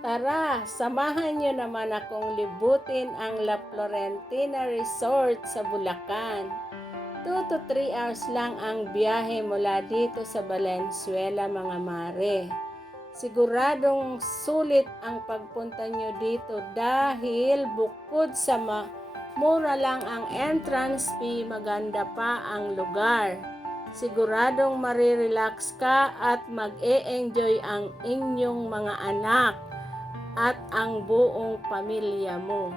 Tara, samahan niyo naman akong libutin ang La Florentina Resort sa Bulacan. 2 to 3 hours lang ang biyahe mula dito sa Valenzuela, mga mare. Siguradong sulit ang pagpunta nyo dito dahil bukod sa mura lang ang entrance fee, maganda pa ang lugar. Siguradong marirelax ka at mag-e-enjoy ang inyong mga anak at ang buong pamilya mo.